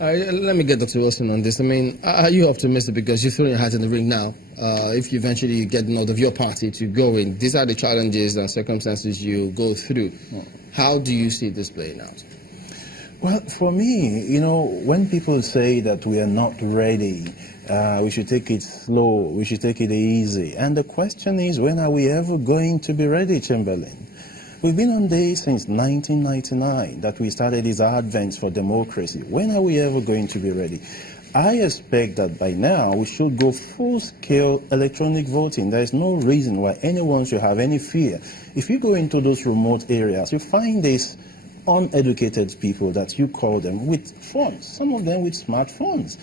Let me get Dr. Wilson on this. I mean, are you optimistic because you're throwing your hat in the ring now? If you eventually get nod of your party to go in, these are the challenges and circumstances you go through. How do you see this playing out? Well, for me, when people say that we are not ready, we should take it slow, we should take it easy. And the question is, when are we ever going to be ready, Chamberlain? We've been on this since 1999 that we started these advents for democracy. When are we ever going to be ready? I expect that by now we should go full-scale electronic voting. There is no reason why anyone should have any fear. If you go into those remote areas, you find these uneducated people that you call them with phones, some of them with smartphones.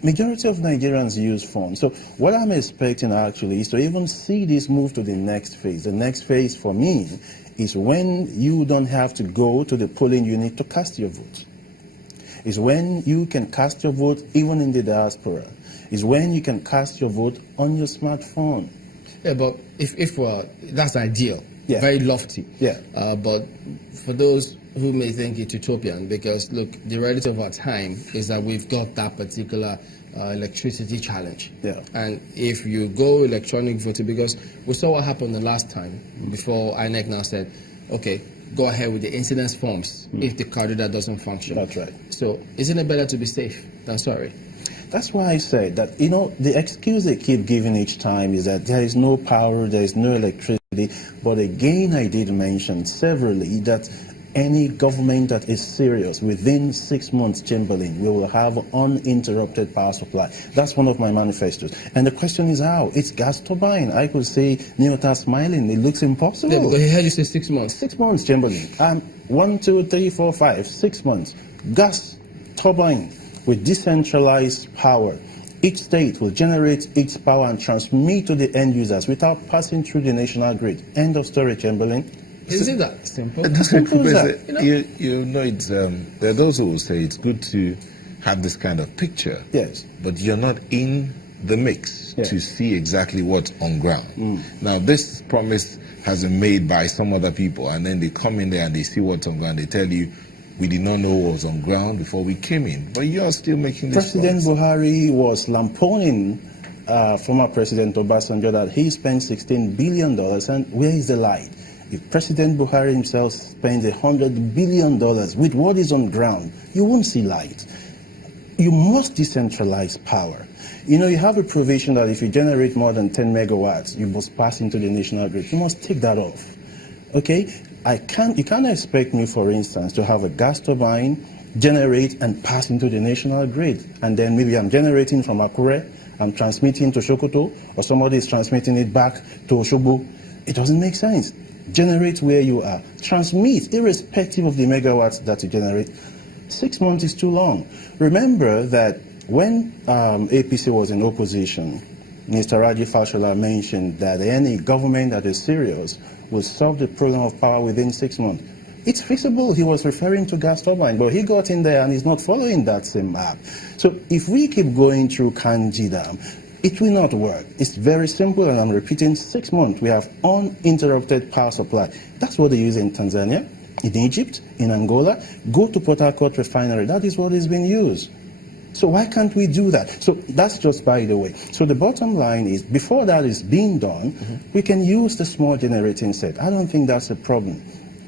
Majority of Nigerians use phones. So what I'm expecting actually is to even see this move to the next phase. The next phase for me is when you don't have to go to the polling unit to cast your vote. It's when you can cast your vote even in the diaspora. It's when you can cast your vote on your smartphone. Yeah, but if that's ideal, yeah, very lofty. Yeah. But for those who may think it's utopian, because look, the reality of our time is that we've got that particular electricity challenge. Yeah. And if you go electronic voting, because we saw what happened the last time before INEC now said, okay, go ahead with the incidence forms if the card reader doesn't function. That's right. So isn't it better to be safe than sorry? That's why I said that, the excuse they keep giving each time is that there is no power, there is no electricity. But again, I did mention severally that any government that is serious, within 6 months, Chamberlain, we will have uninterrupted power supply. That's one of my manifestos. And the question is how? It's gas turbine. I could say Neota smiling. It looks impossible. Yeah, because he heard you say 6 months. 6 months, Chamberlain. 1, 2, 3, 4, 5, 6 months. Gas turbine with decentralized power. Each state will generate its power and transmit to the end users without passing through the national grid. End of story, Chamberlain. Is it that simple? There are those who will say it's good to have this kind of picture. Yes. But you're not in the mix to see exactly what's on ground. Now, this promise has been made by some other people, and then they come in there and they see what's on ground. They tell you, we did not know what was on ground before we came in. But you're still making this President promise. Buhari was lampooning former President Obasanjo that he spent $16 billion, and where is the light? If President Buhari himself spends $100 billion with what is on ground, you won't see light. You must decentralize power. You have a provision that if you generate more than 10 megawatts, you must pass into the national grid. You must take that off. Okay? You can't expect me, for instance, to have a gas turbine, generate and pass into the national grid. And then maybe I'm generating from Akure, I'm transmitting to Sokoto, or somebody is transmitting it back to Osogbo. It doesn't make sense. Generate where you are. Transmit, irrespective of the megawatts that you generate. 6 months is too long. Remember that when APC was in opposition, Mr. Raji Fashola mentioned that any government that is serious will solve the problem of power within 6 months. It's feasible. He was referring to gas turbine, but he got in there and he's not following that same map. So if we keep going through Kanji Dam, it will not work. It's very simple, and I'm repeating, 6 months, we have uninterrupted power supply. That's what they use in Tanzania, in Egypt, in Angola. Go to Port Harcourt refinery. That is what is being used. So why can't we do that? So that's just by the way. So the bottom line is, before that is being done, we can use the small generating set. I don't think that's a problem.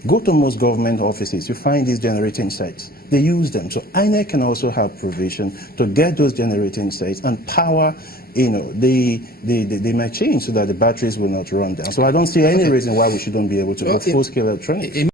Go to most government offices, you find these generating sets. They use them. So INEC can also have provision to get those generating sets and power, the machines so that the batteries will not run down. So I don't see any reason why we shouldn't be able to go full-scale electronics.